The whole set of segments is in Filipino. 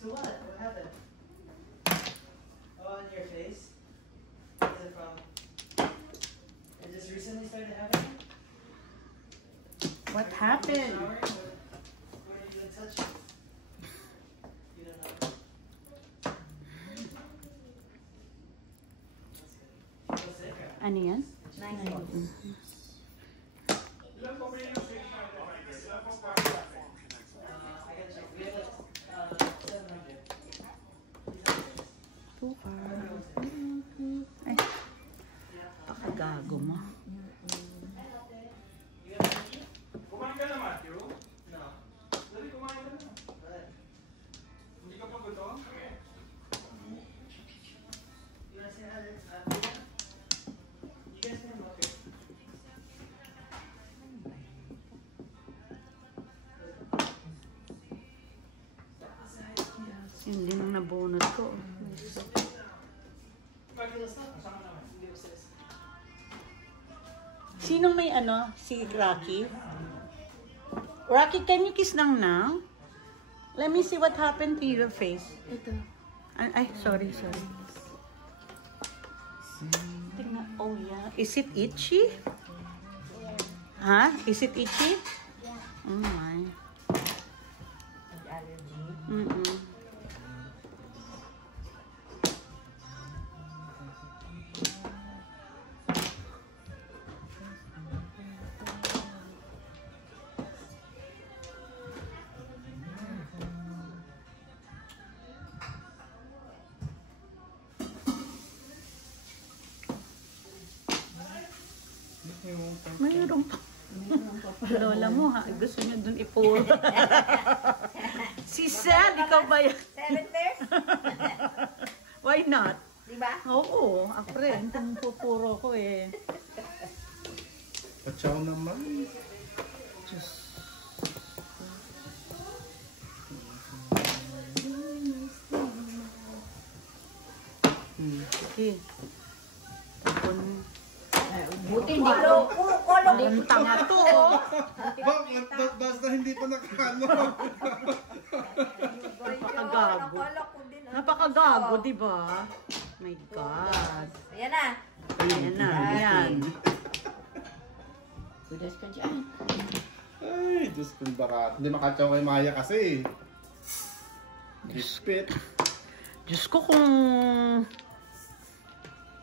So what? What happened? Oh, on your face? Is it from? It just recently started happening? What happened? Or you didn't touch it? You don't know. What's it? Ano yan? 9 months. I gotta check. We have like 700. Ay, pakagago mo. Kumain ka na, Matthew? No. Dali, kumain ka na. But Hindi ka pa gutom? you wanna say hi? You guys can look it. Hindi nung nabunot ko. Sinong may ano? Si Rocky? Rocky, can you kiss nang now? Let me see what happened to your face. Ito. Ay, sorry. Tingnan. Oh, yeah. Is it itchy? Huh? Is it itchy? Oh, my. Allergy. Mayroon pa. Lola mo ha, gusto niyo dun ipuro. Si Sel, ikaw ba yan? 7 pairs? Why not? Diba? Oo, ako rin. Kung pupuro ko eh. Pachaw naman. Sige. Tapon. Buti hindi ko. Puro Ang tanga to. Oh. Basta hindi pa nakano. Napakagago. Napakagago, di ba? My God. Ayan na. Ayan na, ayan. Kudas ka dyan. Ay, Diyos kong barat. Hindi makachaw kay Maya kasi. Gispit. Diyos ko kung...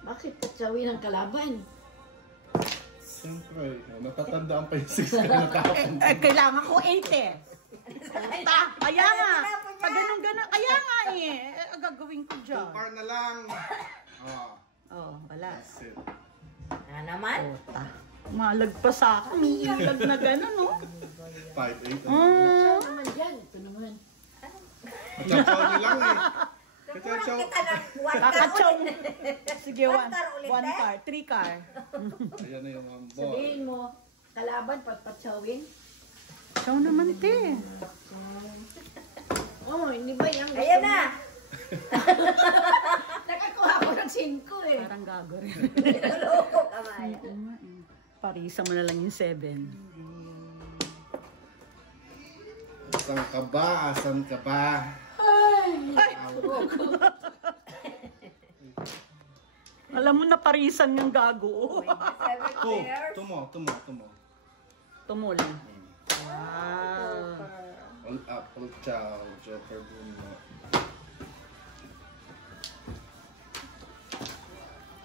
Bakit patsawin ang kalaban? Siyempre, natatandaan pa yung 6 na tapon. Kailangan ko 8 eh. Kaya nga. Pag ganun-ganun. Kaya nga eh. Gagawin ko dyan. 2 par na lang. Oh, wala. That's it. Naman? Puta. Malagpas ako. Umiilag na gano'n, no? 5-8. Ito naman dyan. Ito naman. Machachaw nyo lang eh. Kurang kita ng 1 car Kakachaw. ulit. Sige, 1 car. 3 car. Ayan na yung ambol. Sabihin mo, kalaban patpatsawin. Chow naman, te. Oh, hindi ba yan? Ayan na! Nakakuha ko ng 5 eh. Parang gago rin. Niloloko ka, Maya. Parisa mo na lang yung 7. Asan ka ba? Asan ka ba? Alam mo na parisan yung gago. 7 pairs. Tumo. Tumulan. Wow. All up, all chow, Joker Bruno.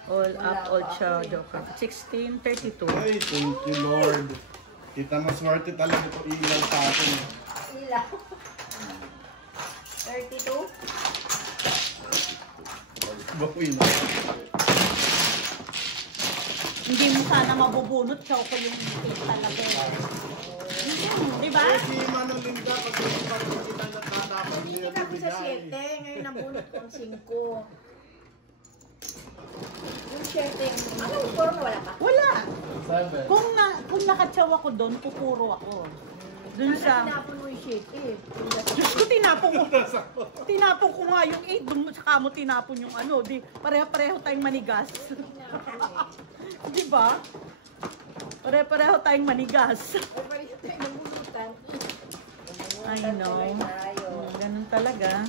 All up, all chow, joker. 16:32. Ay, thank you Lord. Kita mas worth it talaga ito ilaw sa atin. Ilaw. 32. Bawi na. Hindi mo sana mabubunot, chow ko yung talaga. Diba? Eh, si Manong Linda, pag hindi pa rin kita natatapos, hindi Hindi na ako sa bibigay. 7. Ngayon nabunot ko ang 5. Yung shirt eh. Anong form wala pa? Wala. 7. Kung nakatsaw ako doon, pupuro ako. Doon sa... Tinapon mo yung shirt eh. Diyos ko, tinapon ko nga yung 8, doon saka mo tinapon yung ano, di pareho-pareho tayong manigas. Di ba? Pareho-pareho tayong manigas. Ay, pareho tayo namulutan. I know. Tayo. Ganun talaga.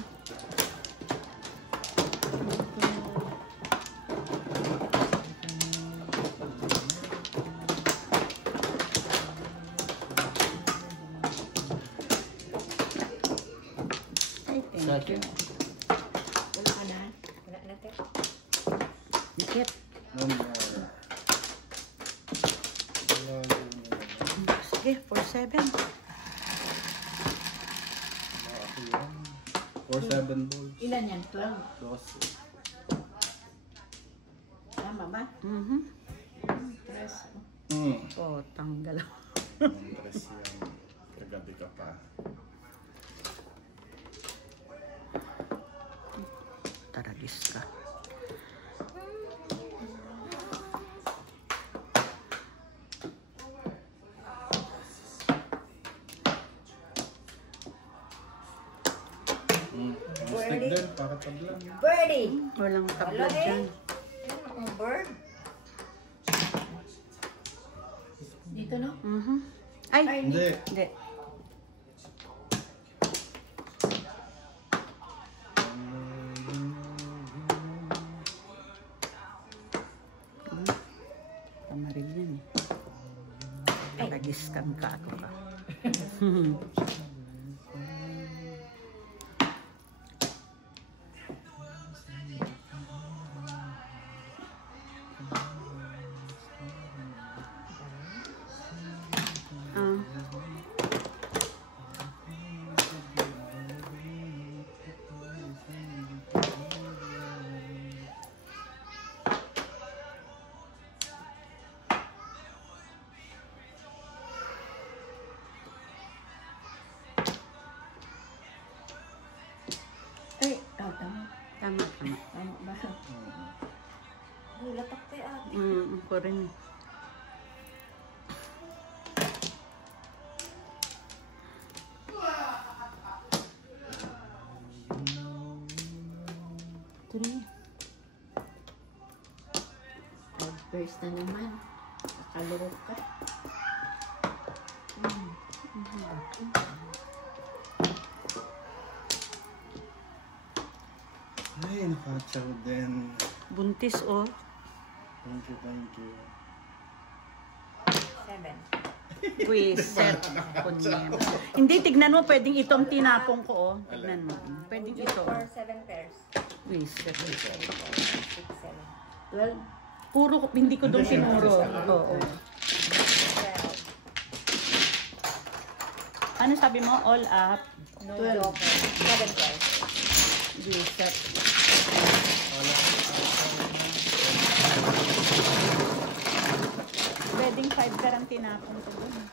Ay, thank you. Wala ka na? Wala na tayo. Dikit. No more. Sige, 4-7. 4-7 balls. Ilan yan? 12? 12. Tama ba? Tres. Oh, tanggal. Tres yan. Kagabi ka pa. Taradis ka. Stick din, para tablan. Birdie! Walang tablet Wala eh. dyan. Ang bird. Dito no? Ay, Ay, Hindi. hindi. Tamaril yan eh. Taradis kang ako ka. Ah. Ay, tama. Tama, tama. Tama ba? Ay, latak tayo ate. Ako rin eh. Three. First na naman. Nakalurok ka. Ay, nakachaw din. Buntis oh. Thank you, thank you. 7. Reset. Hindi, tignan mo. Pwedeng ito ang tinapong ko oh. Tignan mo. Pwedeng ito. 4, 7 pairs. Reset. 6, 7. 12. Puro, hindi ko doon sinuro. Oo. 12. Ano sabi mo? All up. No 12. 7 pairs. Reset. Pwedeng 5 ka lang tinapong ko doon.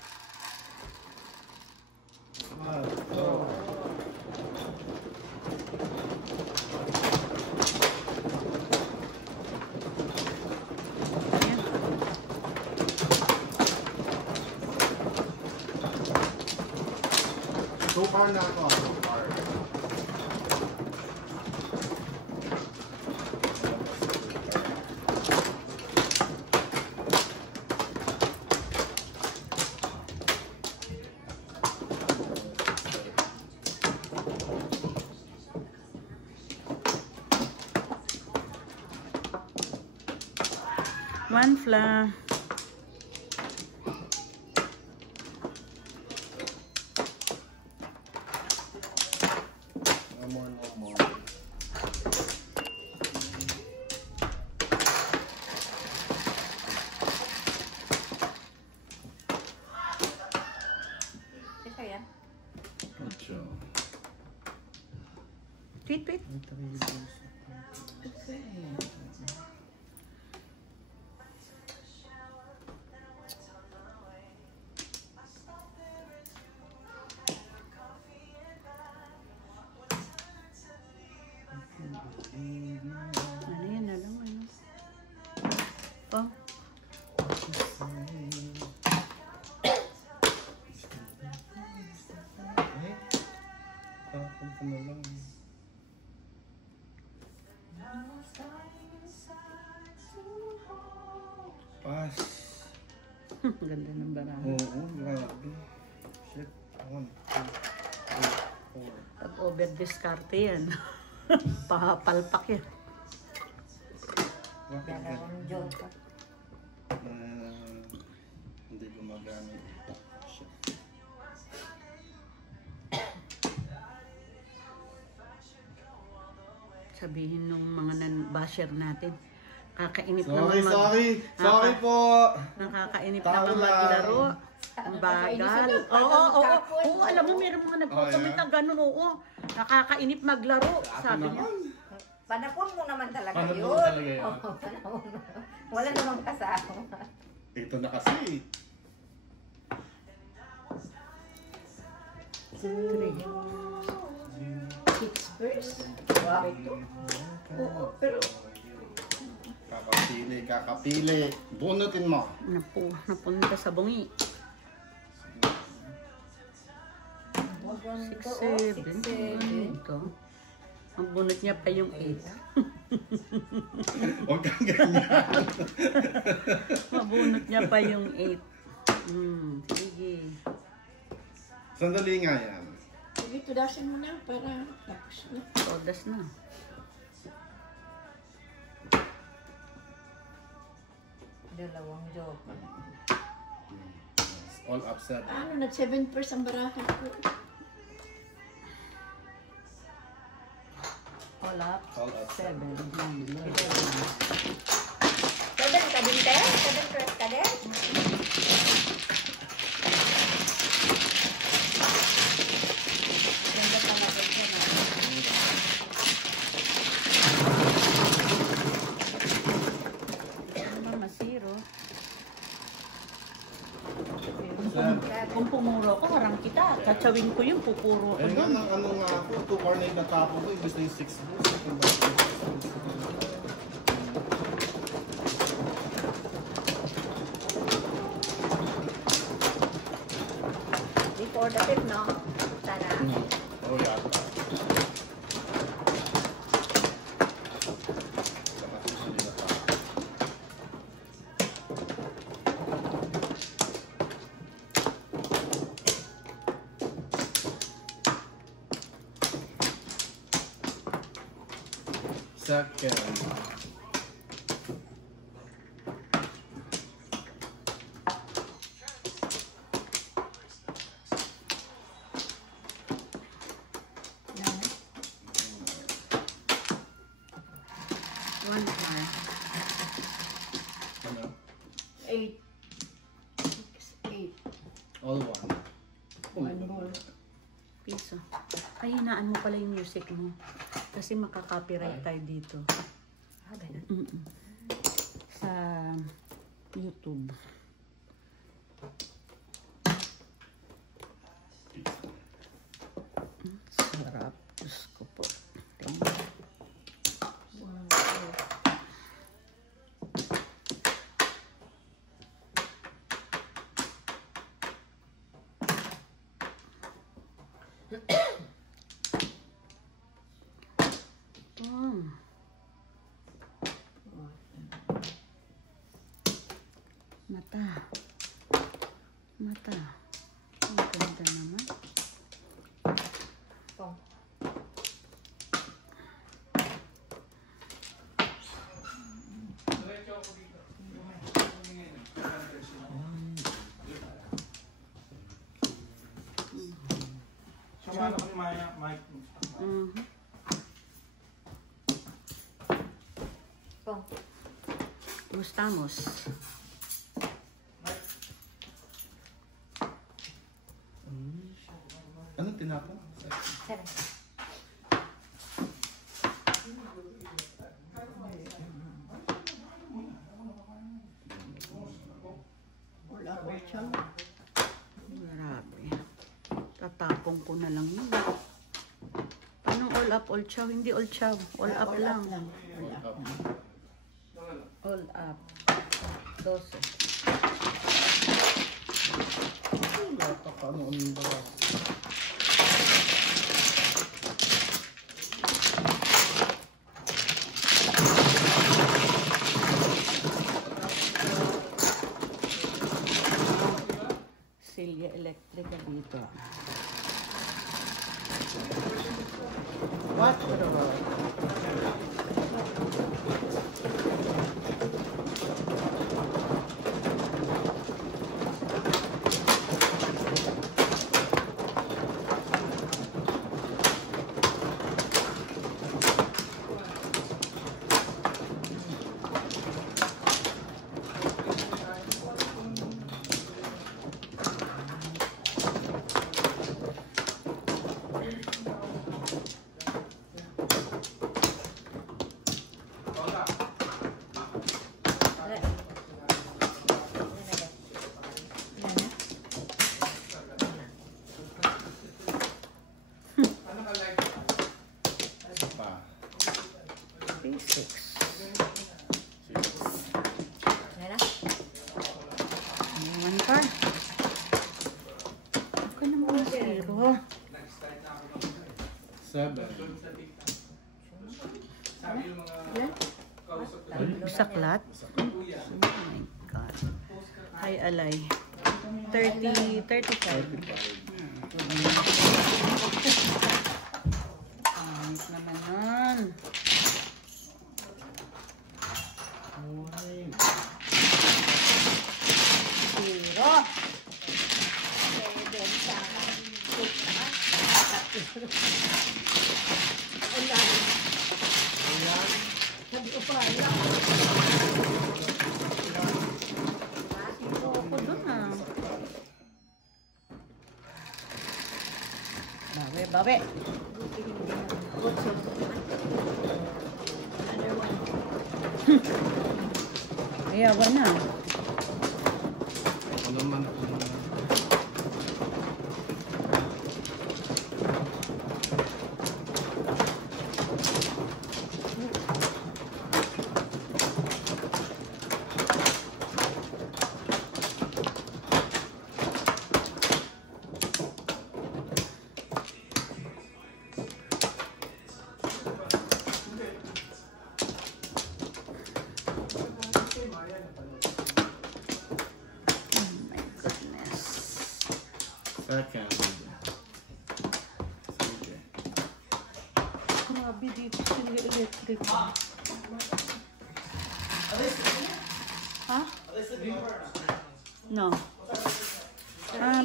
Ayan. So far na ako. So far. One fla. No more, no more. Ito yan. Ocho. Wait, wait. Ano yan na lang, ano? Oh. Eh? Tapon ko na lang. Pass. Ganda ng baraha. Oo, grabe. Shit. 1, 2, 3, 4. Pag over-discarte yan. Papalpak yan. Bakit Dalawang ganun? joker. Hindi gumagana. Shit. Sabihin nung mga basher natin. Kakainip Sorry, naman sorry po. Nakakainip Tao naman lang. maglaro. Ang bagal. Oo, alam mo, meron mga nagko-comment na gano'n, oo. Nakakainip maglaro. Sabi niya. Panapon mo naman talaga Panapon yun. talaga yan. Oo, panapon mo. Wala namang kasama. Ito na kasi. 6 first. Wow. Oo, pero Kakapili. Bunutin mo. Napunta sa bungi. 6, 7. Ito. Ang bunot niya pa yung 8. Huwag kang ganyan. Mabunot niya pa yung 8. Sige. Sandali nga yan. Sige, tudasin mo na para tapos na. Todas na. dalawang joker. All upset. Ano, nag-7 first ang barahan ko. All up. All upset. 7. 7 ka din, te? 7 first ka din? Ganda pa natin siya na. Ano ba masiro? Sir. Kung pumuro ko, harang kita. Katsawin ko yung pupuro ko Eh nga, doon. ng ano nga ako, 2 corner na tapo ko, ibig na yung 6 boost. Ito ba yung 6 boost? Before the tip, no? Sana. Oh, yata. Saka susunod na tapo. Second. One more. Ano? 8. 6, 8. All one. One more. Piso. Ay, hinaan mo pala yung music mo. Kasi makaka-copyright tayo dito. Ah, ganun. Sa YouTube. Sarap. Diyos ko po. Thank you. Mata. Mata. Ang ganda naman. Ito. Sama na kami Mike. Ito. Gustamos. Anong tinapon? 7. Wala ko siya. Grabe. Tatapong ko na lang yun. Paano all up, all chow? Hindi all chow. All up lang. Wala. Up. All up. 12. Wala pa ka noon ba? Silya Electrica dito. 6. Wala na? Naman ka. Ako naman 0. 7. Saklat? Oh my God. Hi, Alay. 35. 35. Pangit naman nun. Zero. Ako dun ah. Bawi, bawi. Ayawa na. Ako naman ako naman. Second. Sige. Grabe dito sila electric. Ha? No.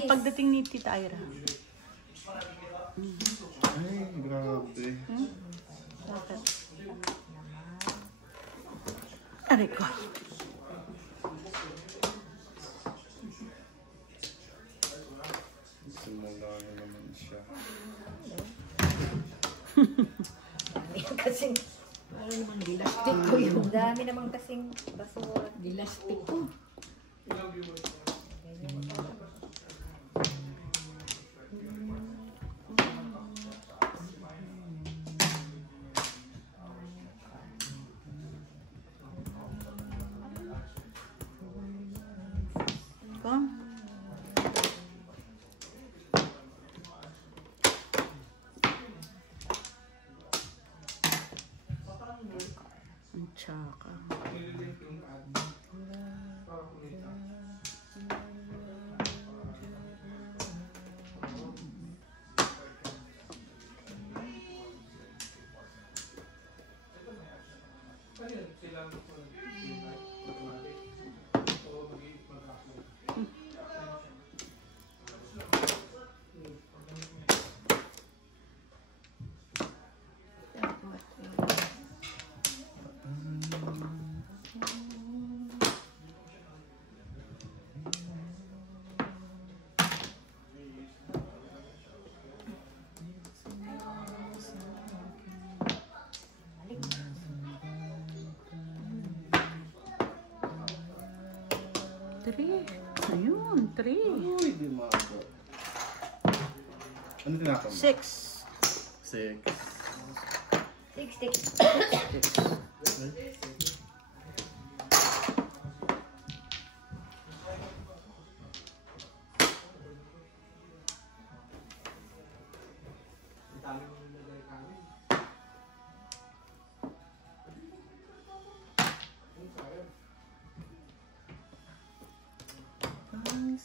Pagdating ni Tita Ira. Ay, grabe. Bakit? Aray ko. Simula na naman siya. Kasing, ano naman, dilastik ko yun. Ang dami naman kasing basura. Dilastik ko. Come. Ang tsaka. Three. Ayun, 3. Uy, di mago. Ano tinapon? 6. 6. 60.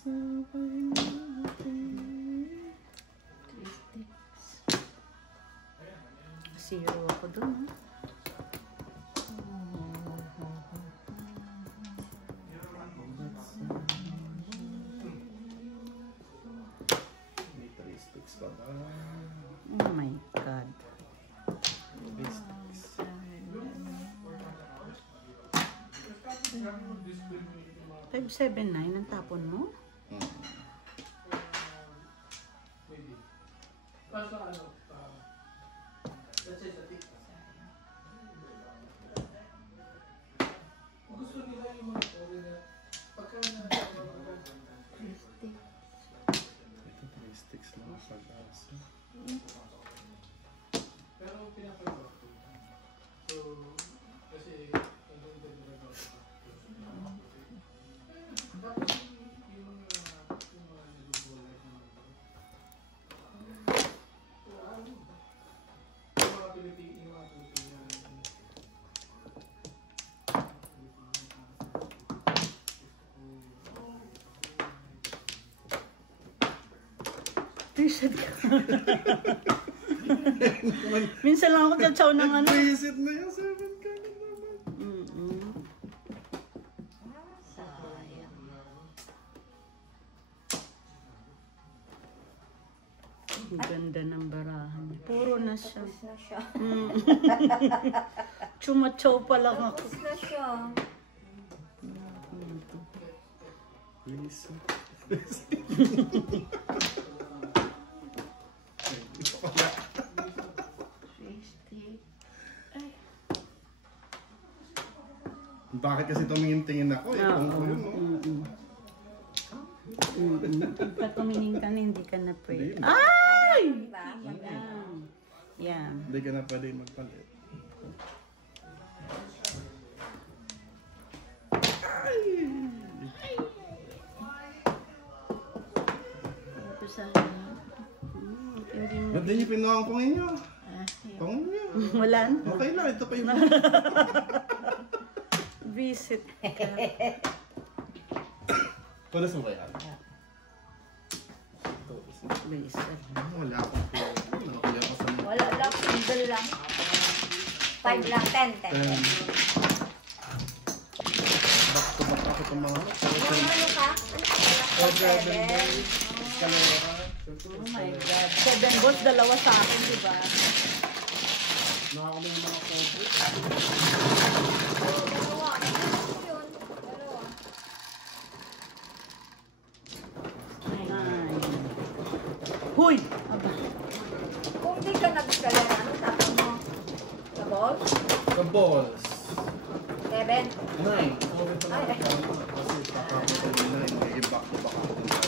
Zero ako dun, ha? May 3 sticks pa ba? Oh my God. 3 sticks. 579 ang tapon mo? Ito 3 sticks lang sa gas. Reset ka. Minsan lang ako tsatsaw ng ano. Reset na yung 7 ka na naman. Sayang. Ang ganda ng barahan niya. Puro na siya. Tapos na siya. Chumatsaw pa lang ako. Tapos na siya. Reset. Bakit kasi tumingin-tingin ako eh? Kung ko yun, no? Pag tumingin ka na, hindi ka na pwede. Hindi. Ay! Diba? Yan. Hindi ka na pwede magpalit. Tapos Ba't din yung pinuha ang pungin nyo? Pungin nyo. wala na. Okay lang, ito pa yung Visit ka. Palas mo ba yan? Visit. Wala akong pungin. Nakakaya ko sa mga. Wala lang. Single lang. 5 lang. 10. 10. Back to back ako itong mga. Yung ano ka? Oh my God. 7 balls, dalawa sa akin, di ba? Nakakala yung mga cover. Dalawa. Yun. Dalawa. Nine. Huy! Aba. Kung di ka nagkalala, ano sabi mo? Sa balls? The balls. 7? 9. Sorry pa Ay, lang ako. Kasi kakapit ko na 9. Eh, back to back ako itong 5.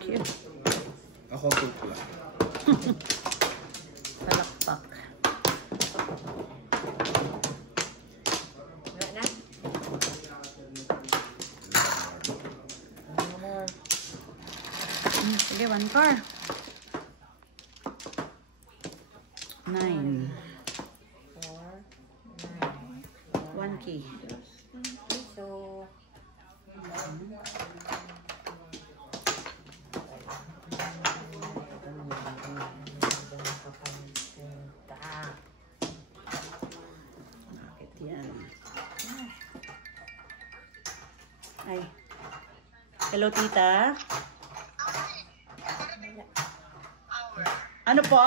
Cute. Ako 2 pala. Palakpak. Wala na? Sige, 1 car. 9. 1 key. So, Bakit yan? Ay. Hello, tita. Ano po?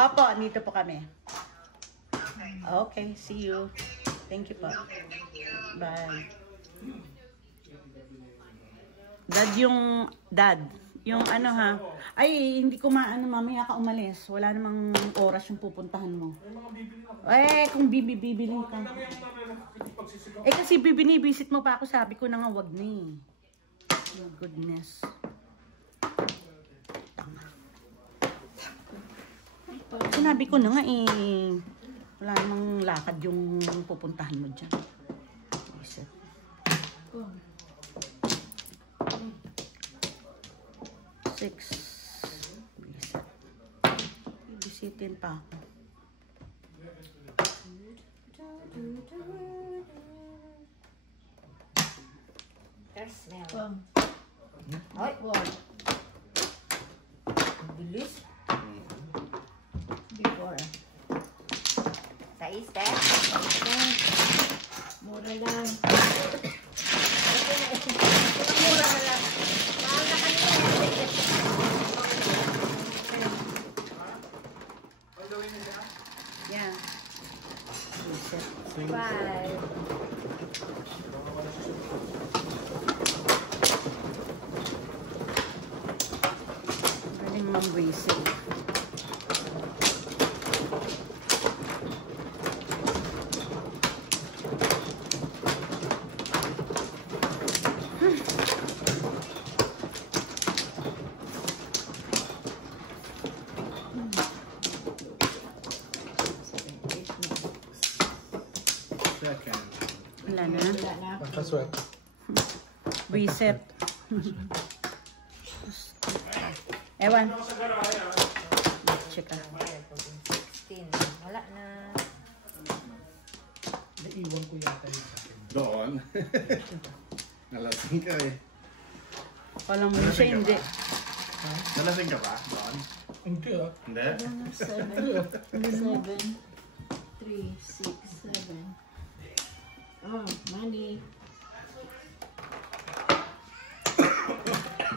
Opo, dito po kami. Okay, see you. Thank you po. Bye. Dad, yung ano ha. Ay, hindi ko maano, mamaya ka umalis. Wala namang oras yung pupuntahan mo. Eh, kung bibilin ka. Eh, kasi bibinibisit mo pa ako, sabi ko na nga, wag na eh. Oh, goodness. Sinabi ko na nga eh, wala namang lakad yung pupuntahan mo dyan. Reset. Six. Reset. Bisitin pa ako. There's smell. Bang. Ay, One. bilis. Before. Sa step. Mura lang. Mura na lang. Mahal na kanina. Yeah. Reset. Five. Galing mag-reset. Second. Wala na. Wala na. Reset. Ewan. Check ka. 16. Wala na. Naiwan ko yata yun. Doon. Nalasing ka eh. Walang mo siya, hindi. Nalasing ka ba? Doon? Hindi ah. Hindi? 7, 3, 6, 7. Oh, money.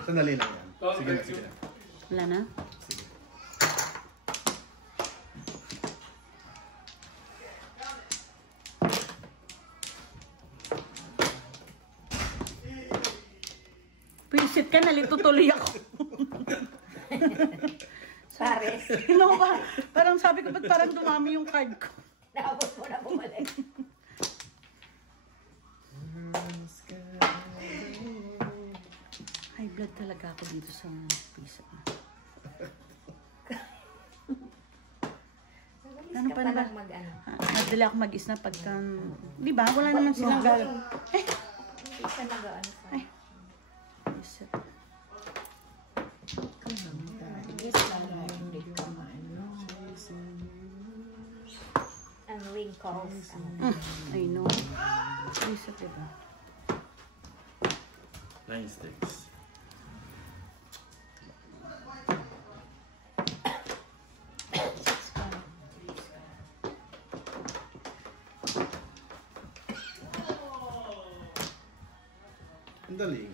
Sandali lang yan. Sige na, sige na. Wala na? Sige. Reset ka, nalito tuloy ako. Pares. No, parang sabi ko, ba't parang dumami yung card ko? Naabot mo na bumalik. High blood talaga ako dito sa pisa. Ano pa Ka na ba? palang mag-ano. Madali ako mag-isna pagka... Di ba? Wala naman silang gagawin. Hindi siya nag-ano sa... Reset. Yes, para hindi ka maano. Ang wrinkles. I know. Reset, diba? 9 sticks. Ang daling.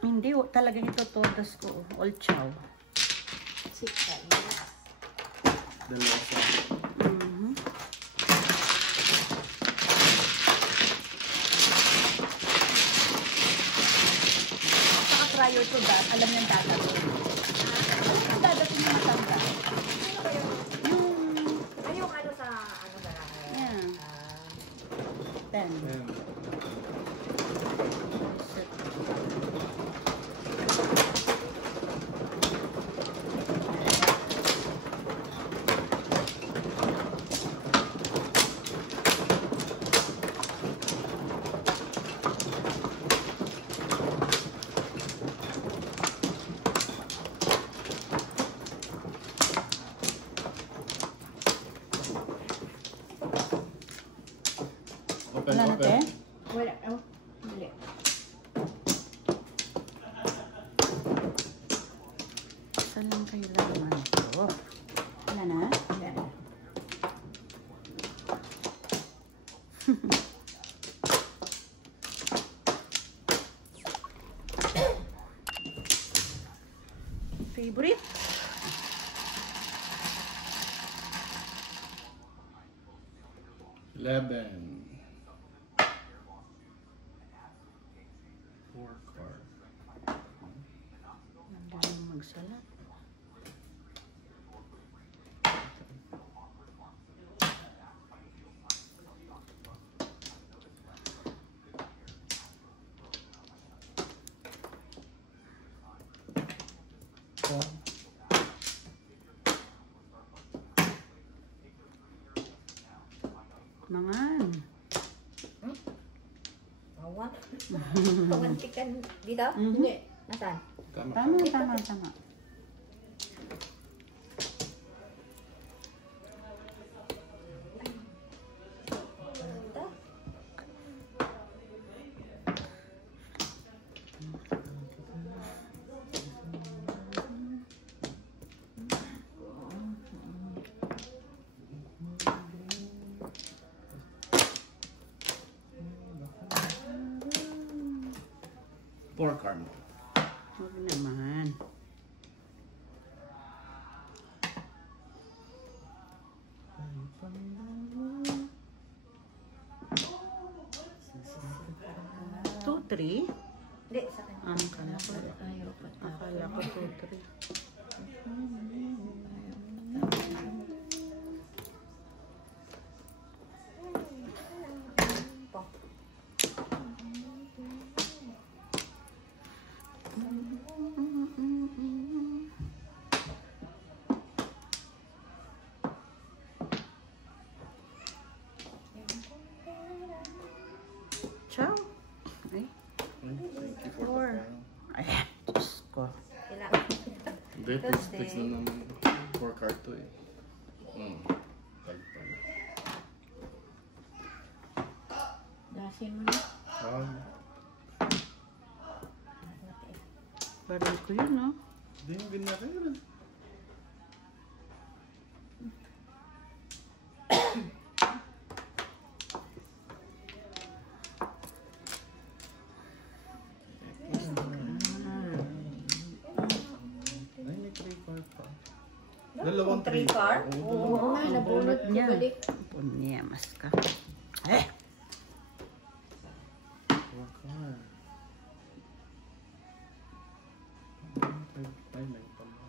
Hindi, talagang ito todas ko. All chow. 6. Dalawa sa... Mhm. Saka prior to that, alam niyang dadating. Dadating yung matanda. Yung... Ay, yung ano sa ano garahe. Yeah. 10. Ayan. Open, Wala na, te? open. Wala. Oh, mali. Saan lang kayo laman ito? Wala na? Wala na. Favorite? Eleven. 4 card. Ang galing magsalat. Mangan. Awan. Pamantikan dito? Hindi. Nasaan? Tama. Ito? Pork caramel. Huwag naman. Two, three? Hindi, sa kanya. Akala ko two, three. Po. Ciao. Ay, Thank you for Four. the caramel. ay, Diyos ko. Kailangan. Hindi, fix na naman. Pork heart to eh. Tagpag. Dasin mo na. Baril ko yun, no? Hindi yung ginagawa. Ay, may 3-4 pa. Dalawang 3-4? Oo. Ah, nabunot ko niya. balik. Punya, mas ka. Eh! Pork heart. Ay, may pala.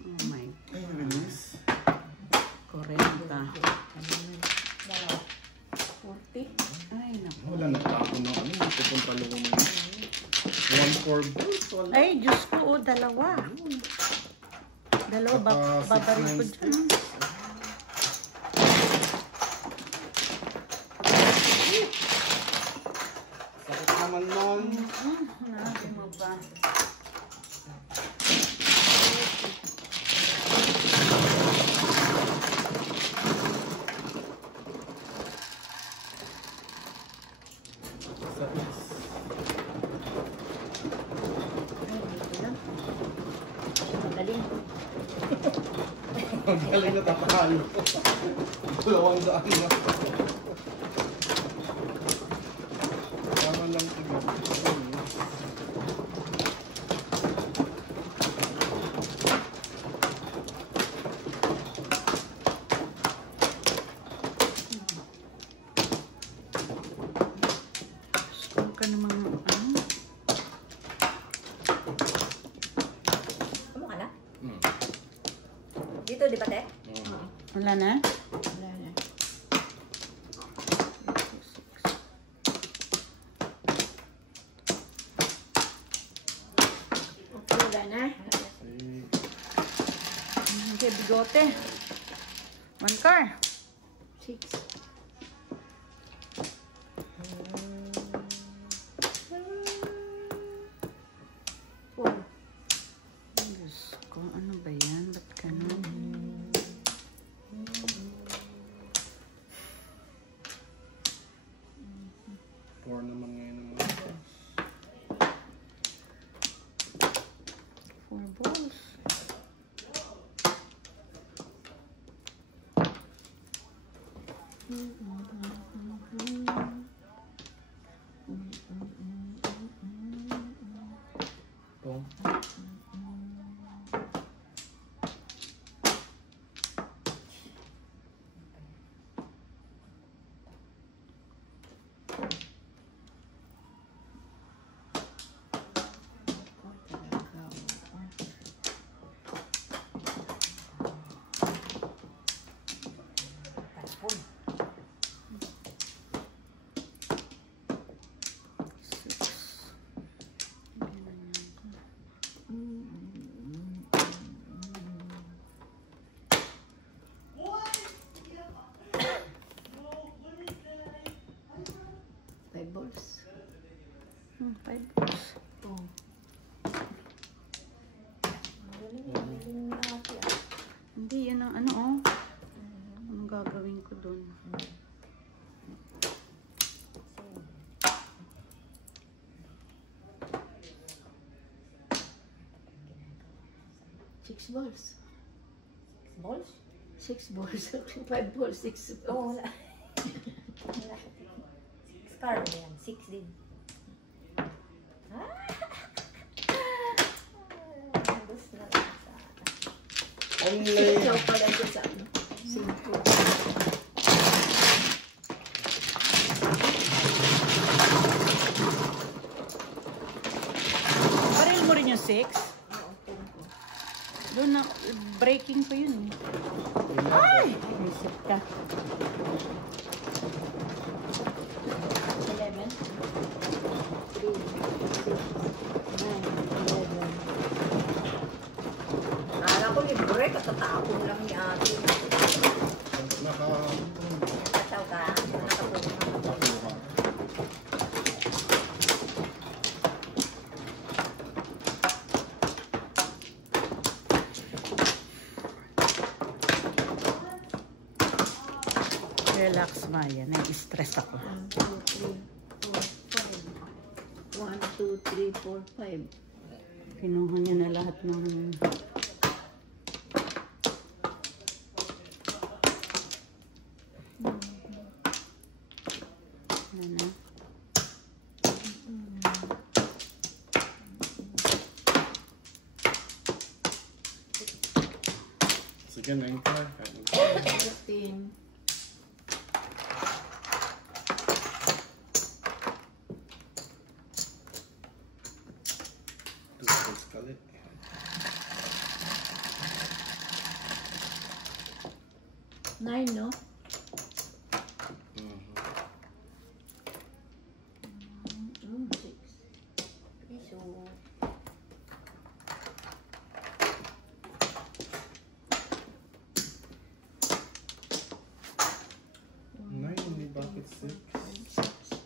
Oh my Ay, release. 40. Dalawa. 40. Ay, naku. Wala na ako ng ano, hindi ko pong talong. 1-4 balls. Wala. Ay, Diyos ko, oh, dalawa. Dalawa, Saka babaril ko 6 dyan. Sakit naman nun. Hanapin mo ba? Sakit. Magaling. Ang galing na tapalo. 200 na. Tama lang tignan. Huwag ka namang, ano? Ano ka na? Hmm. Dito, di ba, te? Wala na? Wala na. Okay, wala na. Hindi, bigote. One car. 6. Diyos ko, ano ba yan? Ba't ganun? Four naman ngayon ng mga balls. 4 balls. Ito. balls. 5 balls. Oh. Galing na ate ah. Hindi, yun ang ano, oh. Anong gagawin ko dun? Six balls. Balls? 6 balls. 5 balls, 6 balls. Oo, wala. Wala. Star na yan. 6 din. Gusto na lang sa... Only. Ikaw pala ito sa ano. 5. Baril mo rin yung 6? Oo, 10 ko. Doon na, breaking ko yun eh. Ay! Isip ka. 11. 3, 6, 9, 11. Akala ko libre, katatapon lang ni ate. Nakataw ka? Nakapunta. Relax, Maya. Nai-stress ako. 1, 2, 3, 4, 5. Kinuha niya na lahat ng... Ano na? Sige, 9 ka. 15. Kalit. 9, no? Mhm. 6. Piso. Nine, hindi bakit 6?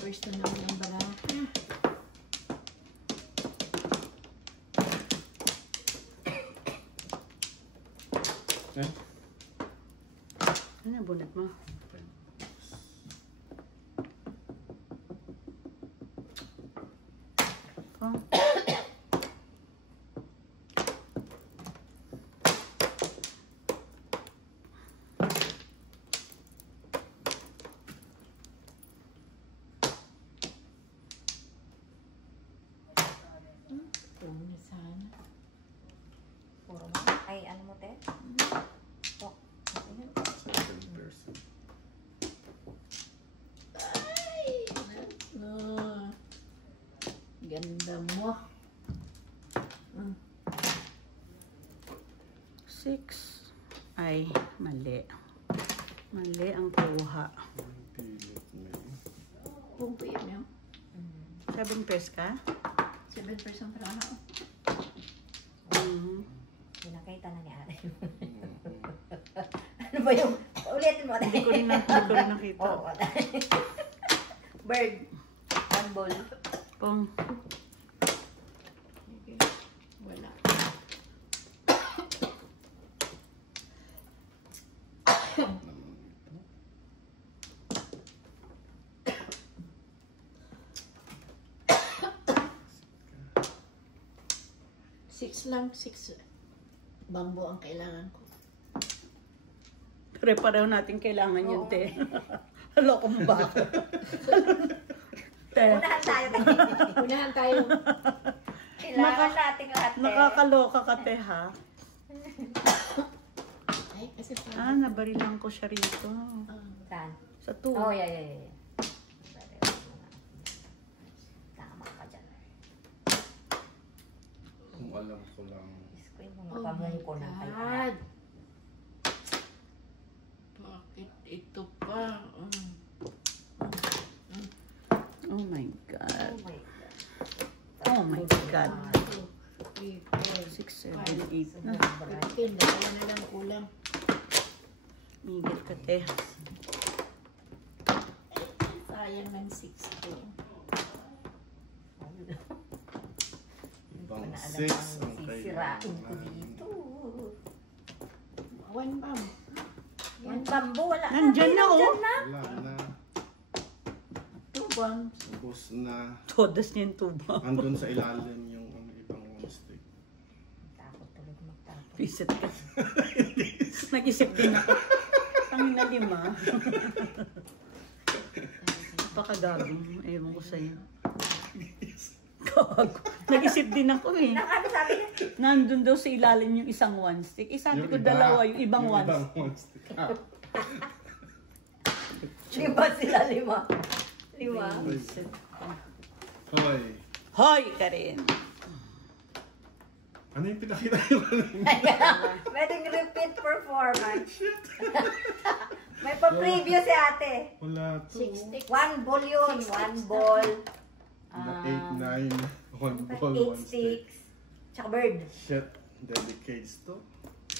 First na naman ang baraka. Eh? Ano yung bunot mo? Oh. Kung na sana. Puro mo. Ay, ano mo, te? Tok. Second person. Ay! No. Ganda mo. 6. Ay, mali. Mali ang kuha. Pilit na yun. Kung puyam yun. 7 pairs ka? 7 person baraka. Pinakita na ni ate. Ano ba yung... Ulitin mo, ate. Hindi ko rin nakita. Oo, ate. Bird. One ball. Pong. Wala. Six lang, 6 bambo ang kailangan ko. Pare-pareho natin kailangan yun, te. Haloko mo ba ako? Te. Unahan tayo, te. Unahan tayo. Kailangan natin lahat, te. Nakakaloka ka, te, ha? Ay, kasi Ah, nabarilan ko siya rito. Saan? Sa 2. Oh, yeah. Tama ka dyan. Kung alam ko lang. Isqueen mo, Oh napamong ko my na kayo. God. Bakit ito pa? Oh my my God. 3, 4, 6, 7, 8 na. 15. Dalawa na lang kulang. Migit ka, te. Sayang ng 16. Ibang 6 ang Sisirain ko kailangan. dito. 1 bam. Yung bambo, wala na. Nandyan na, oh. Nandyan na. Wala na. 2 bams. Ubus na. Todas niya yung tuba. Andun sa ilalim yung ibang stick. Takot talaga magtapos. Pisit ka. Nag-isip din ako. Tangina 5. Napakagagong. Ewan ko sa'yo. Gago. Nag-isip din ako eh. Ano sabi niya? Nandun daw sa ilalim yung isang one stick. Eh sabi ko Yung iba, dalawa, yung ibang one ibang stick. one stick. Ah, 5 sila, 5. 5. Hoy. Hoy ka rin. Ano yung pinakita yung Pwedeng repeat performance. May pa-preview si ate. Wala to. 6 sticks. 1 ball yun. 1 ball. 8, 9, 1 ball, 8 1 stick. sticks. Tsaka bird. Shit, delicates to.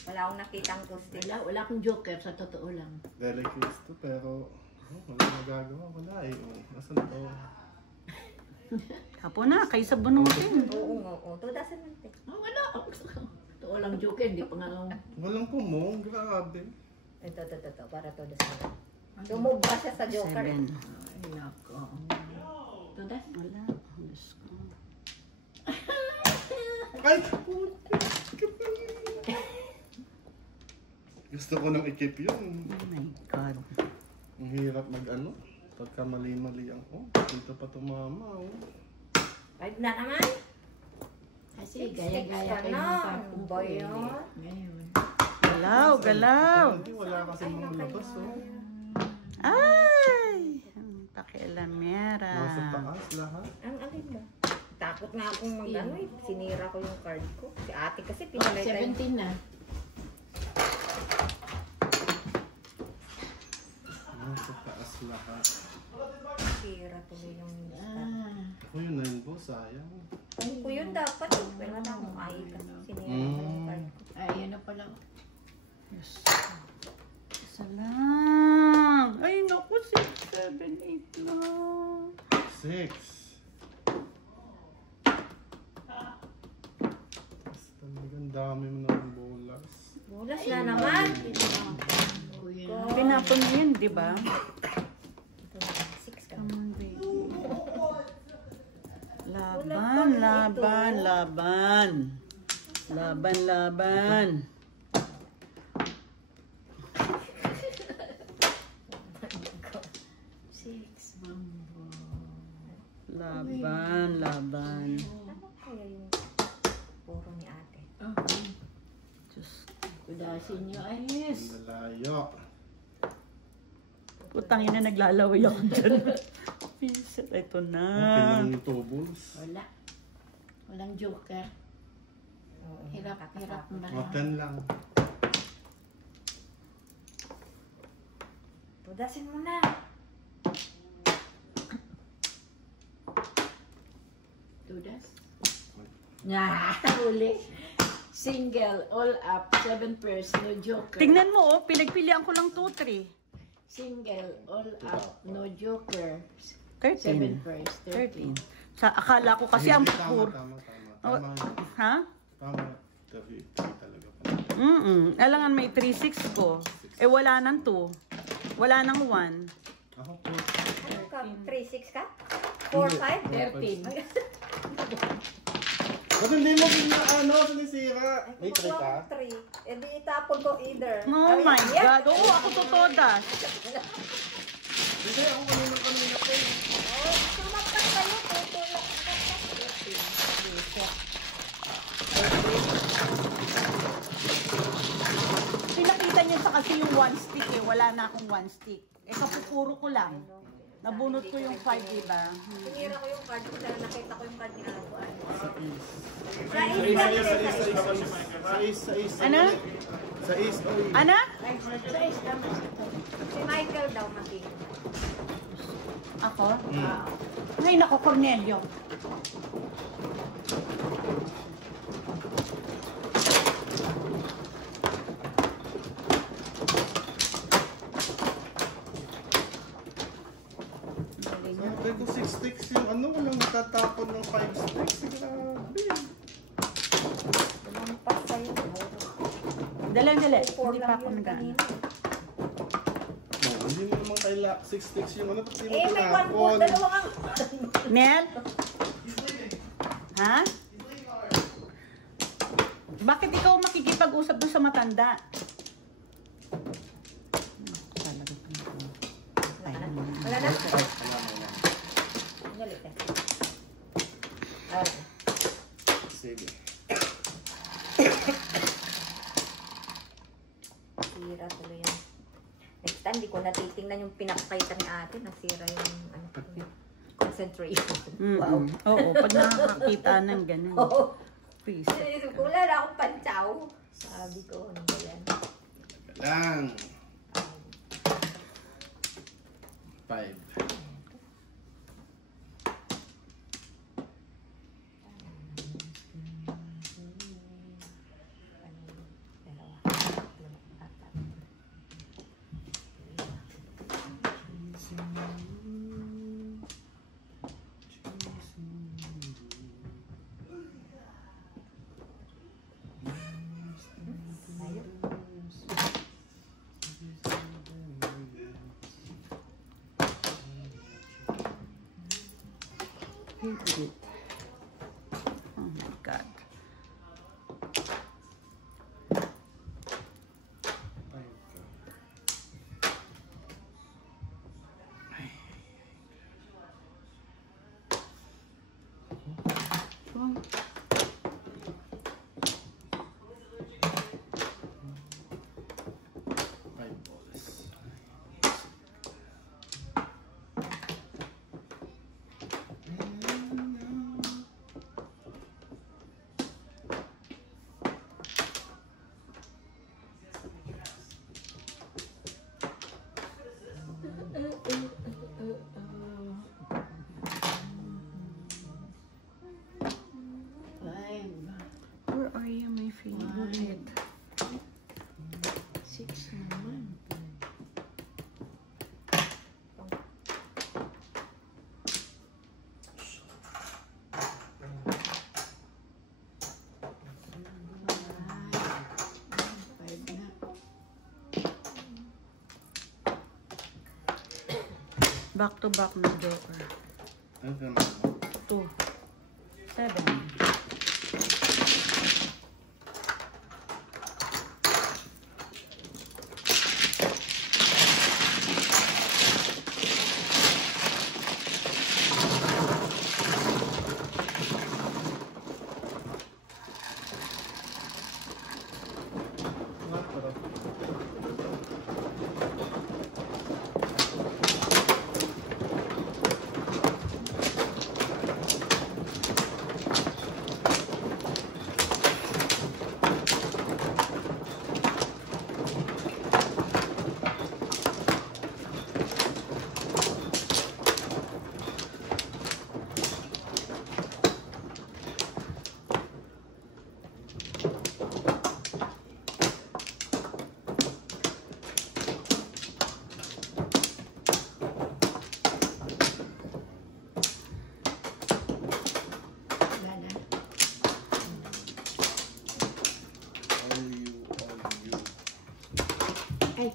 Wala akong nakitang 2 sticks. Wala akong joker sa totoo lang. Delicates to, pero wala magagawa. Wala eh. Oh, nasaan to? Tapo na, kaysa bunutin. Oo. 2 dozen lang. Oh, wala. Totoo lang joker. Hindi pa nga ako. Walang pumong. Grabe. Ito. Para 2 dozen. Tumubba siya sa joker. 7. Ay, nako. Tudas? Wala. Diyos ko. Ay! Gusto ko nang ikip yun. Oh my God. Ang hirap mag-ano. Pagka mali-mali ang... Oh, dito pa tumama. Oh. 5 na naman. Kasi Six gaya-gaya sticks ka kayo na. ng papong Ba yun? Ngayon. Galaw, galaw. Hindi, wala kasi mga labas. Oh. Ay! Ang pakialamera. Nasa taas lahat. Ang alin mo? Takot na akong mag-ano eh. Sinira ko yung card ko. Si ate kasi Oh, pinalita 17 na. Nasa taas lahat. Sira tuloy yung Ako yung 9 po, sayang. Ano ko yun dapat eh. Pero na akong ay kasi sinira ko yung card ko. Ay, yan na pala. Yes. Isa lang. Ay, naku, 6, 7, 8 lang. 6. Talagang dami mo ng bolas. Bulas na naman. Kuya. Pinapon mo yun, di ba? Ito na. 6 ka. Come on, baby. Laban. Laban. 6 bambo. Laban. Ano kaya yung puro ni ate? Okay. Diyos. Kudasin nyo ay. Yes. Ang lalayo. Putangin na naglalaway ako dyan. Pisit. Ito na. Okay ng tubos. Wala. Walang joker. Oo, Hirap ba? O, 10 lang. Tudasin mo na. Tudas? Huli. Single, all up, 7 pairs, no joker. Tingnan mo, oh. Pinagpilian ko lang 2, 3. Single, all up, no joker. 13. 7 pairs, 13. Sa akala ko kasi ang Hindi, puro. Tama. Oh, Tama. ha? Tama. 3 talaga pala. Alangan may 3-6 ko. Eh wala nang 2. Wala nang 1. Ako po. Ano ka? 3-6 ka? 4-5? 13. Ba't hindi mo sinisira? May 3 ka? 3. E di itapon ko either. Oh my God. Oo, ako to todas. Hindi, ako kanina po. Sumakas kayo. Tutulak. Pinakita niya sa kasi yung 1 stick eh. Wala na akong 1 stick. Eh kapupuro ko lang. Nabunot ko yung 5, diba? Sinira ko yung card ko dahil nakita ko yung card ni Abuan. Sa is. Ano? Sa is. Oy. Ana? Si Michael daw mating. Ako? Ay, nako, Cornelio. Sabi ko 6 sticks yung ano, walang matatapon ng 5 sticks. Grabe. Lumampas kayo. Dali. Four Hindi lang pa ako yun nag-ano. kanina. No, hindi mo naman kaila 6 sticks yung ano, pati mo Eh, may one po. tinapon. Dalawa kang... Nel? Ha? Bakit ikaw makikipag-usap doon sa matanda? Wala na. Nalit na. Ah, Sige. sira tuloy yan. Next time, di ko natitingnan yung pinapakita ni ate. Nasira yung ano, concentration. Wow. Oo, pag nakakita ng ganun. Oo. Please. Sinisip ko, wala na akong pantsaw. Sabi ko, ano ba yan? Lang. 5. Oh my God. Oh. 5 balls. Where are you, my favorite? 6 naman. Back to back na joker. Ano ka na? 2. 7. Ay,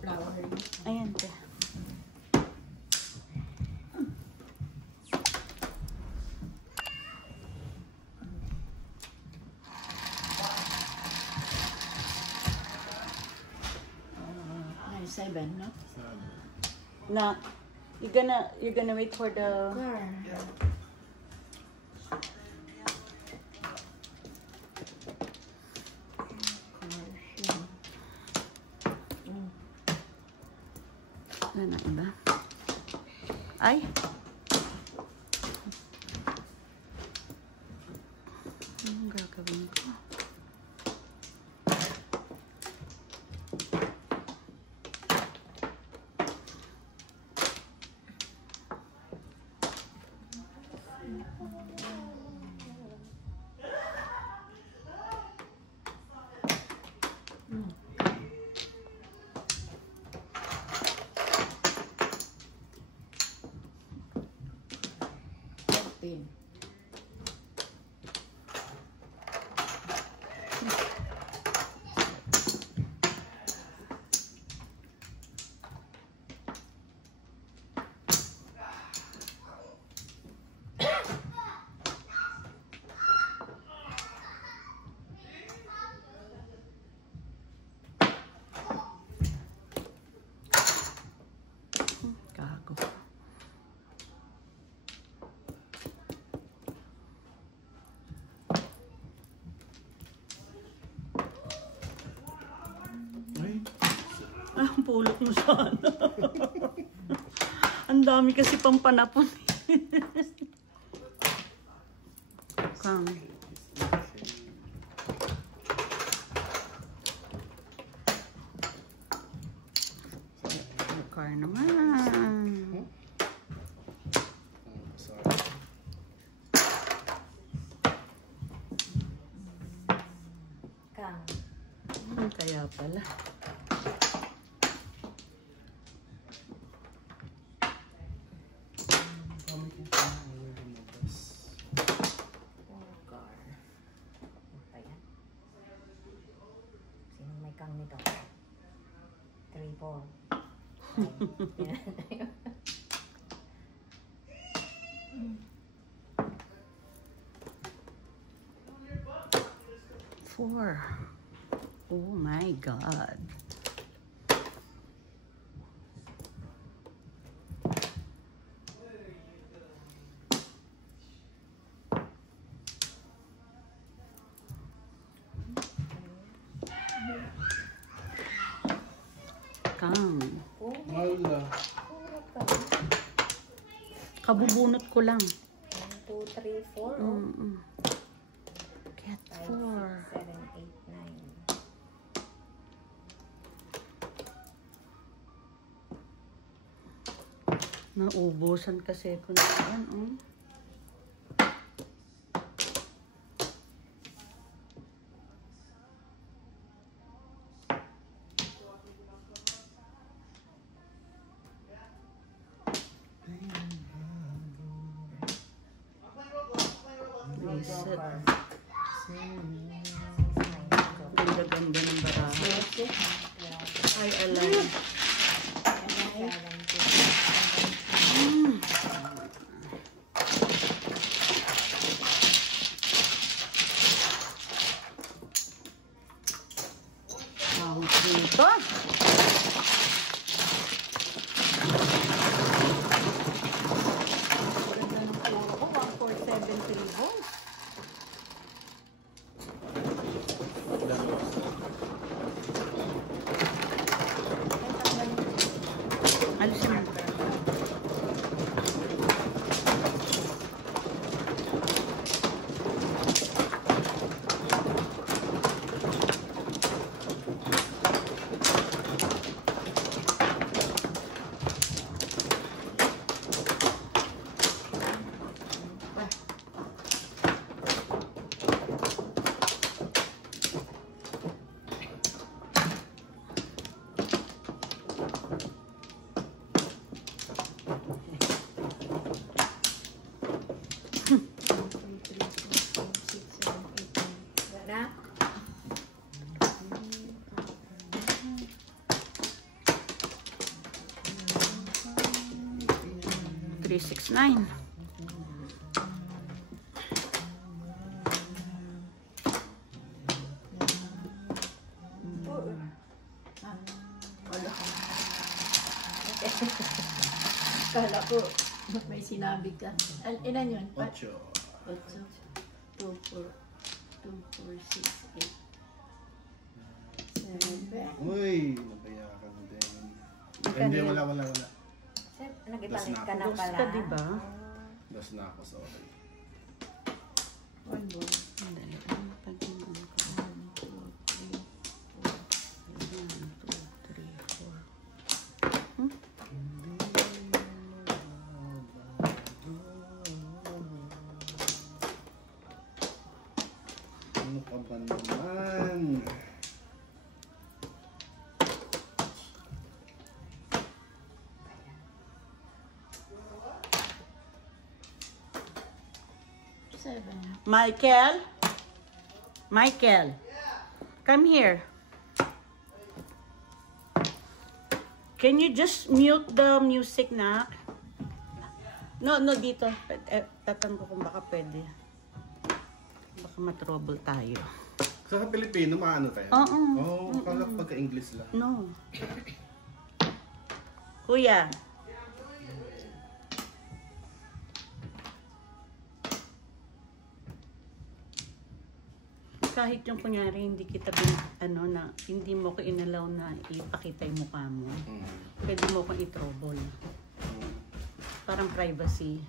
flower. Ayan ka. Ay, 7, no? Na, you're gonna wait for the... Car. Ano na iba? Ay! Anong gagawin ko? Pin. Gago. Ay, Ah, ang pulot mo sana. Ang dami kasi pang panapon. Kang. Car naman. sorry. Kang. Kaya pala. Kami ko pa away lumabas. Poker. Ano pa yan? Sinong may kang nito? 3, 4. Four. Oh my God. Kang. Wala. Puro kang. Kabubunot ko lang. 1, 2, 3, 4. Mm-mm. Get 5, 6, four. 7, 8, 9. Naubusan kasi ko na yan. Oh. Reset. Ganda-ganda ng baraha. Ay, alam. Ang dito. Ganda ng puro ko. 1473 volts. Alis na. Na? 369. Kala ko may sinabi ka. Ilan yun? 8. 8, 2, 4, 2, 4, 6, 8, 7. Uy, nabayakan din. Hindi, wala. Sir, nag-ipalit ka na Dos pala. ka, diba? Das na ako, sorry. 1 more. Dali. Pag yung ano ko. 1, 2, 3, 4. Ano ka ba naman? 27. Michael? Michael? Come here. Can you just mute the music na? No, dito. Tatanong ko kung baka pwede. Baka matrouble tayo. Sa Pilipino, maano tayo? Oo. Oo, pagka-English lang. No. Kuya. Kahit yung kunyari hindi kita hindi mo ko inalaw na ipakita yung mukha mo. Pwede mo kong i-trouble. Parang privacy.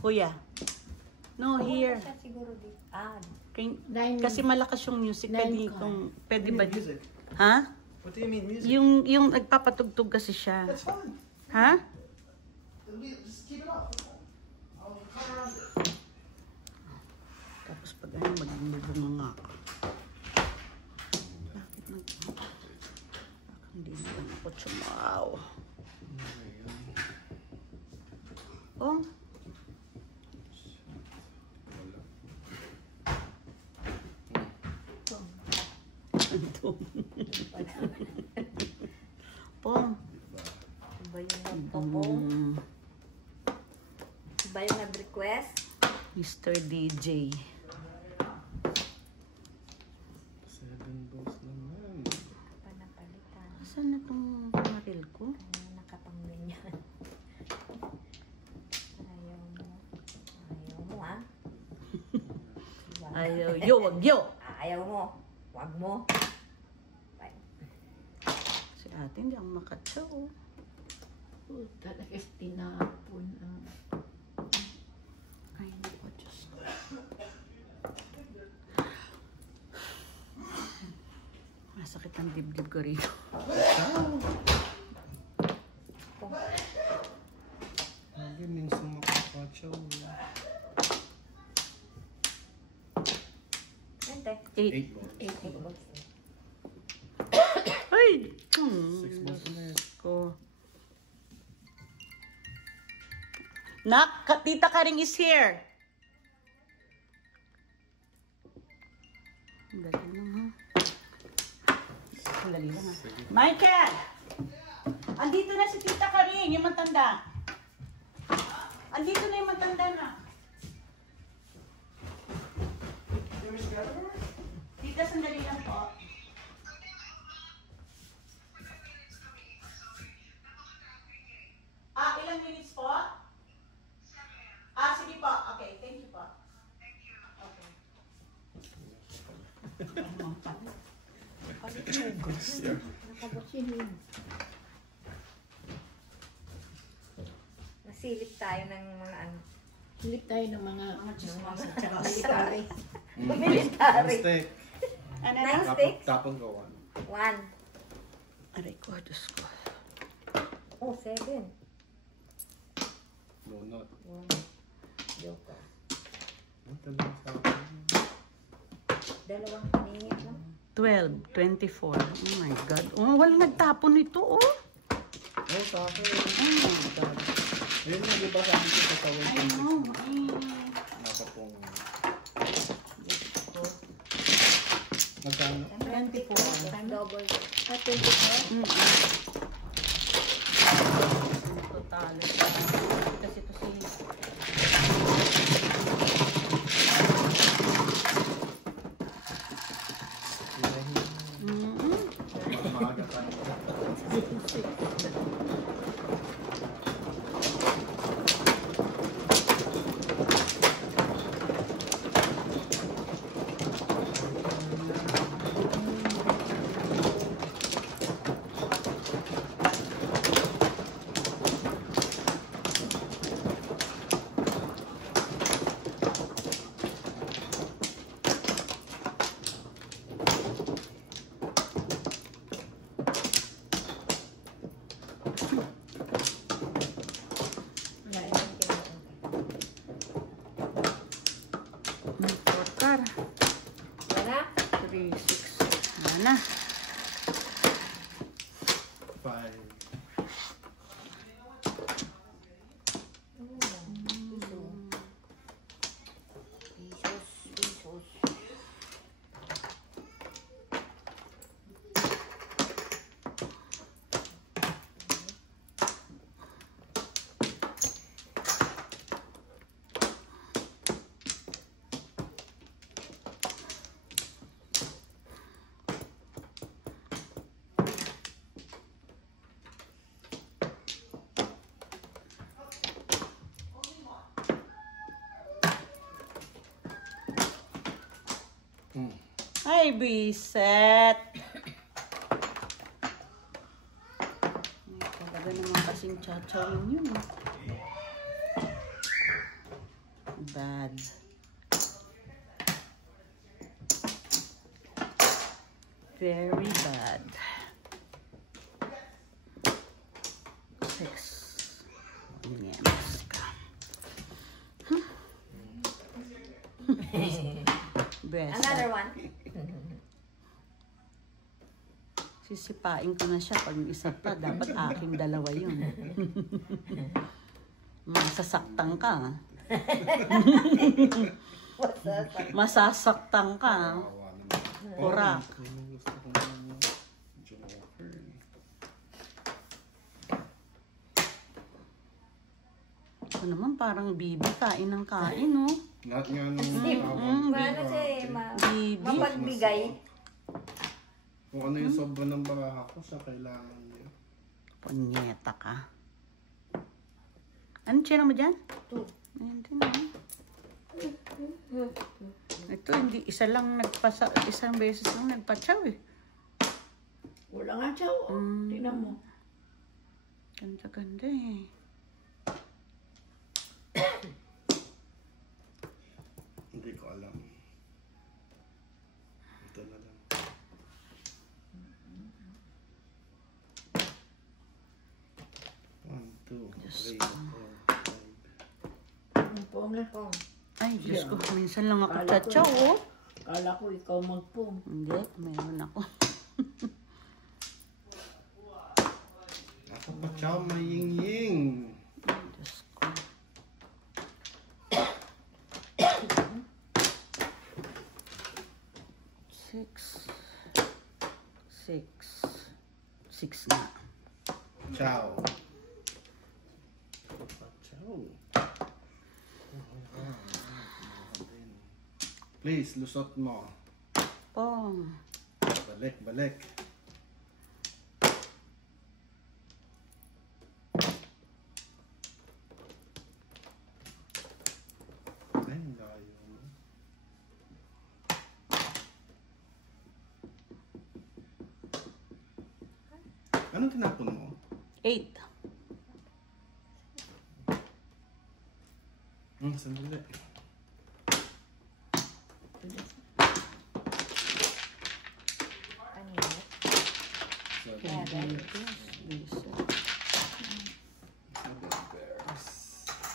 Kuya. No, here. Siya siguro dito. Kasi malakas yung music. Pwede ba? Music? Ha? What do you mean music? Yung nagpapatugtog kasi siya. That's fine. Ha? Just keep it up. I'll come around it. Tapos pag magbubunga nga ako. Bakit hindi naman ako tsumaw? Oh. Pong. Iba yung nagpapong. Iba yung nag-request. Mr. DJ. 7 balls naman. Panapalitan. Saan na itong maril ko? Ano nakapangganyan? Ayaw mo. Ayaw mo ah. Ayaw. Yo, wag yo! Ayaw mo. Wag mo. Si ate hindi ako makatsaw. Talaga tinapon ang... Ay, naku, Diyos ko. Masakit ang dibdib ko rito. Lagi minsan makakatsaw. Ente. 8. 8 balls. 8 balls. Ay! 6 balls ulit. Ko. Nak, Tita Karing is here. Ang dali lang ha. Ang dali lang ha. Michael! Andito na si Tita Karing, yung matanda. Andito na yung matanda na. Tita, sandali lang po. Ilang minutes po? Sige po. Okay, thank you po. Thank you. Okay. Nasilip tayo ng mga ano. Silip tayo ng mga... Chismas at saka military. Military. Mistake. Ano Nice na? sticks. Tapon ko 1. 1. Aray ko, Diyos ko. Oh, 7. No, not. 1. Joker. Ang talang sa akin. Dalawang paningin lang. 12, 24. Oh my God. Oh, walang nagtapon nito, oh. Oh, sa akin. Oh my God. Ayun na, di ba sa akin sa tawag I know. Napapong... Magkano? 24. Double. 24. Total. Kasi ito si... Maaga tayo. Ay, biset. Ay, talaga naman kasing chachawin yun. Bad. Very bad. 6. Yes. Best. Another one. Sisipain ko na siya pag isa pa. Dapat aking dalawa yun. Masasaktan ka. Masasaktan ka. Korak. Ito naman parang bibi kain ng kain, no? Lahat nga nung Paano siya eh, Bibi. mapagbigay. kung ano yung sobra ng baraha ko, siya kailangan niya. Punyeta ka. Anong tsira mo dyan? 2. Ayan din, no? Ito, hindi, isang beses lang nagpatsaw eh. Wala nga siya. Tingnan mo. Ganda-ganda eh. Hindi ko alam. Ito na lang. One, two, three, four, five. Ang pong na. Ay, Diyos ko, minsan lang ako tatsaw, oh. Kala ko ikaw magpong. Hindi, meron ako. Ako pa chow maying-ying. Diyos ko. Six na. Chow. Chow. Please, lusot mo. Pong. Balik, balik. Ay, layo mo. Anong tinapon mo? 8. Sandali. Ano yun?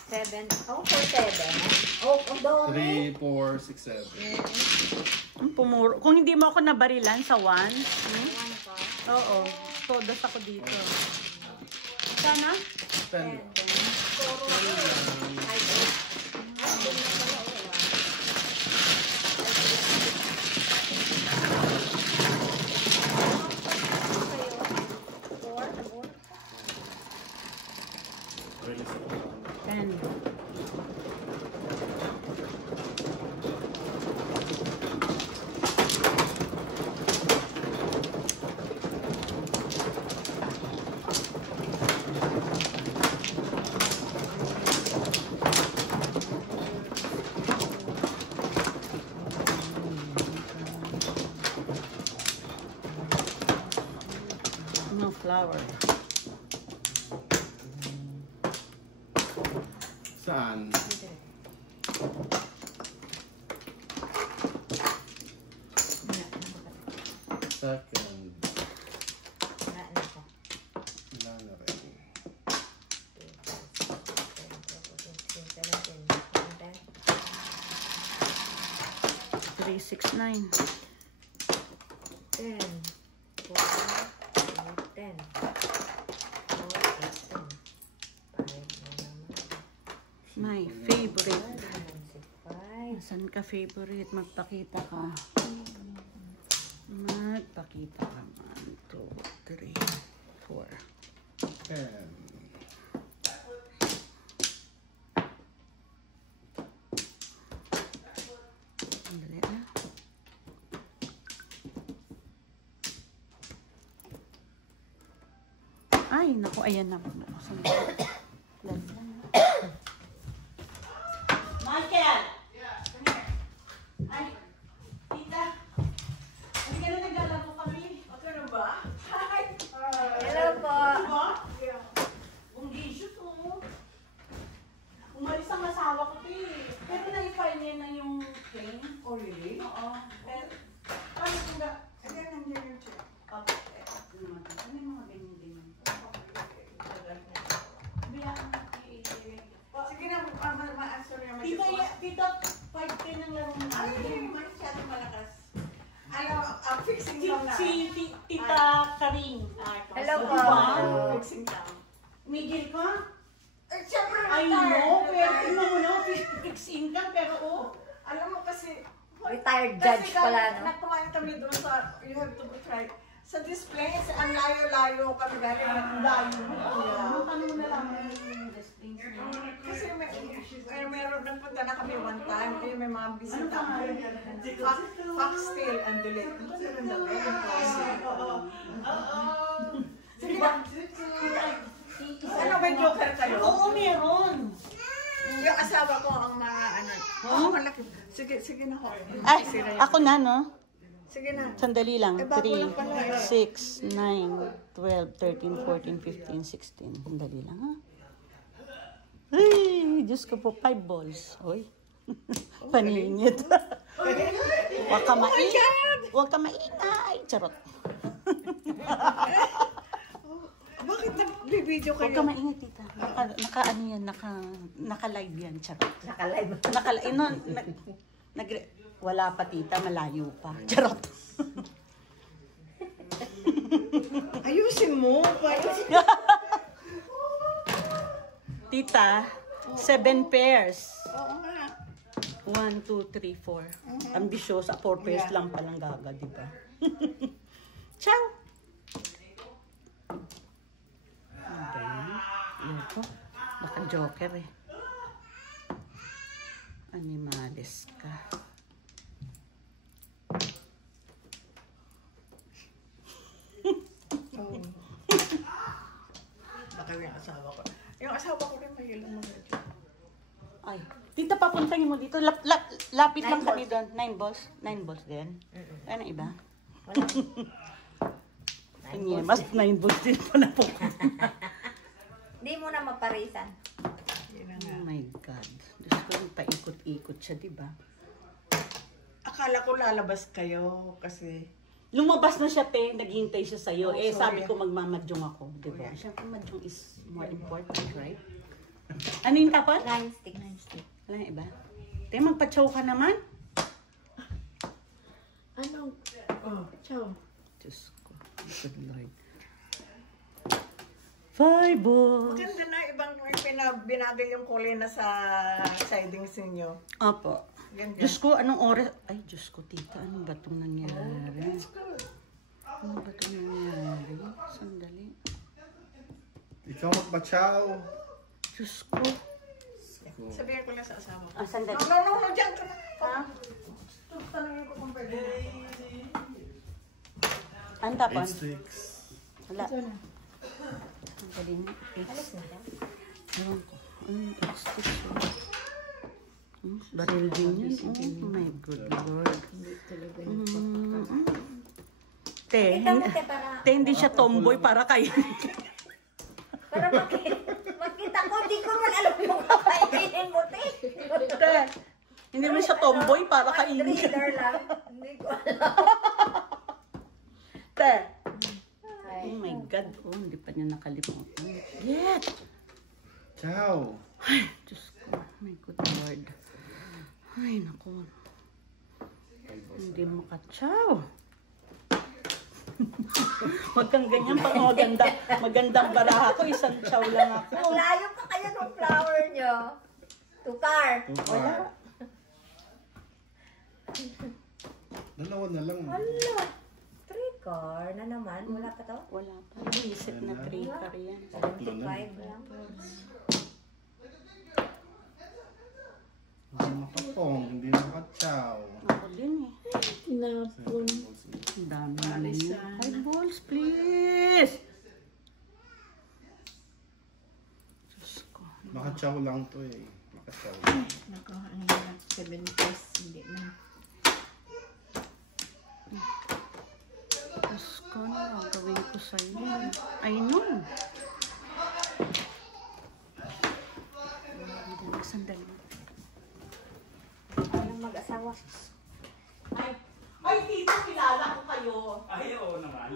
7. Oh, for 7. Oh, ang dami. 3, 4, 6, 7. Kung hindi mo ako nabarilan sa 1, One pa. oo, todas ako dito. Sana? 10. Really sa 10. No flower. Saan? Second. Wala na rin. 3, 6, 9. 10. 4, 10. 4, 8, 10. 5, My favorite. 5. Saan ka favorite? Magpakita ka. Magpakita ka. 1, 2, 3, 4. 10. Dali na. Ay, naku, ayan na. Michael! Ay, tita. fixing lang na. Tita Karing. Hello po. Fixing lang. Miguel ka? Siyempre, I know, pero tingnan mo na, fixed income, pero oh. Alam mo kasi, Retired judge pala, no? Nagkumain kami doon sa, you have to try. Sa display, ang layo-layo kami galing. Ang layo. Ano mo na lang? Kasi meron nagpunta na kami one time. Kaya may mga bisita. Foxtail and delay. Sige ba? Ano ba joker kayo? Oo, meron. Yung asawa ko ang mga ano. Oo, malaki. Sige na ho. Ay, ako na, no? Sige na. Sandali lang. Eh, bago 3, lang pala. 6, 9, 12, 13, 14, 15, 16. Sandali lang, ha? Ay, Diyos ko po, 5 balls. Oy. Paningit. Huwag ka maingay. Huwag ka maingay. Charot. Bakit nag-video Huwag kayo? ka maingay, tita. Naka-ano yan, naka-live yan. Charot. Nakalive. Wala pa, tita. Malayo pa. Charot. Ayusin mo. Tita, 7 pairs. Oo nga. 1, 2, 3, 4. Ambisyosa, 4 pairs lang palang gaga, di ba? Ciao! Ano ba yan? Ano to? Naka-joker eh. Animalis ka. Oo. Baka yung asawa ko. Yung asawa ko rin mahilang mag-radio. Ay, tita, papuntahin mo dito. Lapit lang 9 kami doon. 9 balls? 9 balls din? Ano iba? Wala. Kanya, mas 9 balls din pala po. Hindi mo na maparisan. Oh my God. Diyos ko, paikot-ikot siya, di ba? Akala ko lalabas kayo kasi Lumabas na siya, te. Naghihintay siya sa'yo. Oh, Eh, sorry. sabi ko magmamadyong ako. Di ba? Siyempre, madyong is more important, right? Ano yung tapon? 9 stick. 9 stick. Wala yung iba? Te, magpa-chow ka naman. anong ciao. Diyos ko. Good Lord. 5 balls. Maganda na ibang binagay yung kulay na sa sidings ninyo. Opo. Ganda. Diyos ko, anong oras? Ay, Diyos ko, tita. Ano ba itong nangyari? Ano ba itong nangyari? Sandali. Ikaw magpa-chow. Diyos ko. Sabihin ko lang sa asawa ko. Sandali. No, dyan ka na. Ha? Tanungin ko kung pwede. Ano tapon? 8 sticks. Wala. Sandali na. Alis na siya. Ewan ko. Ano, stick siya. Baril din yan. Oh my good Lord. Te, Kita mo, te, para... te, hindi siya tomboy para kayo. Para makita ko, di ko naman alam yung kakainin mo, te. Te, hindi mo siya tomboy para kainin. Reader lang. Hindi ko alam. Te. Oh my God. Oh, hindi pa niya nakalimutan. Get! Chow. Ay, Diyos ko. Oh my good Lord. Ay, naku. Hindi mo ka-chow. Huwag kang ganyan pag magandang baraha ko. Isang chow lang Ang ako. layo pa kayo ng flower nyo. Tukar. Wala. Dalawa na lang. Wala. 3 car na naman. Wala pa to? Wala pa. Isip na trigger yan. 75 lang. Hindi makapong, hindi makachow. Ako din eh. Tinapon. Ang dami na niya. 5 balls, please! Diyos ko. Makachow lang to eh. Makachow lang. Naku, ang hirap. 7 pesos. Hindi na. Diyos ko, ano gagawin ko sa'yo? I know. Sandali. Walang mag-asawa. Ay, tito, kilala ko kayo. Ay, oo naman.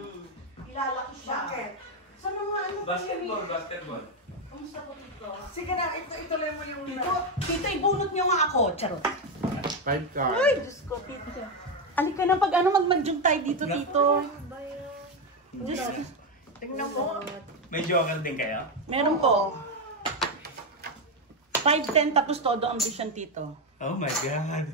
Kilala ko siya. Bakit? Sa mga ano po Basketball, basketball. Kamusta po, tito? Sige na, ituloy mo yung... Tito, ibunot niyo nga ako. Charot. 5 cards. Ay, Diyos ko, tito. Alika na pag ano, magmadyong tayo dito, tito. Just, Tingnan mo. May joker din kayo? meron po. 5-10 tapos todo ang vision, tito. Oh my God.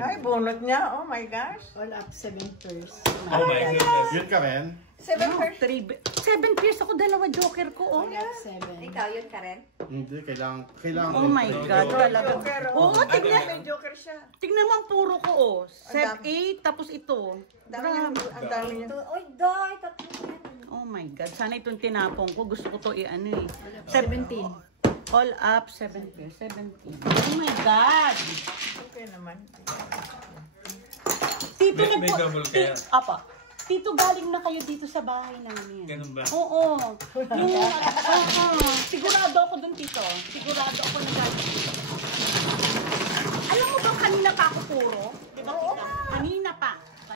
Ay, bunot niya. Oh my gosh. All up 7 pairs. Oh my goodness. Yun ka rin? 7 pairs. 7 pairs ako, dalawa joker ko, oh. All up 7. Ikaw, yun ka rin? Hindi, kailangan. Oh my God, talaga. Joker. Oo, tignan. May joker siya. Tignan mo ang puro ko, oh. Set Ang 8, tapos ito. Ang dami niya. Oy, day, tatlo yan. Oh my God, sana itong tinapong ko. Gusto ko to i-ano eh. 17. All up, 7 pairs, 17. Oh my God! Okay naman. Tito, May double kaya? Apa. Tito, galing na kayo dito sa bahay namin. Ganun ba? Oo. Sigurado ako dun, Tito. Sigurado ako na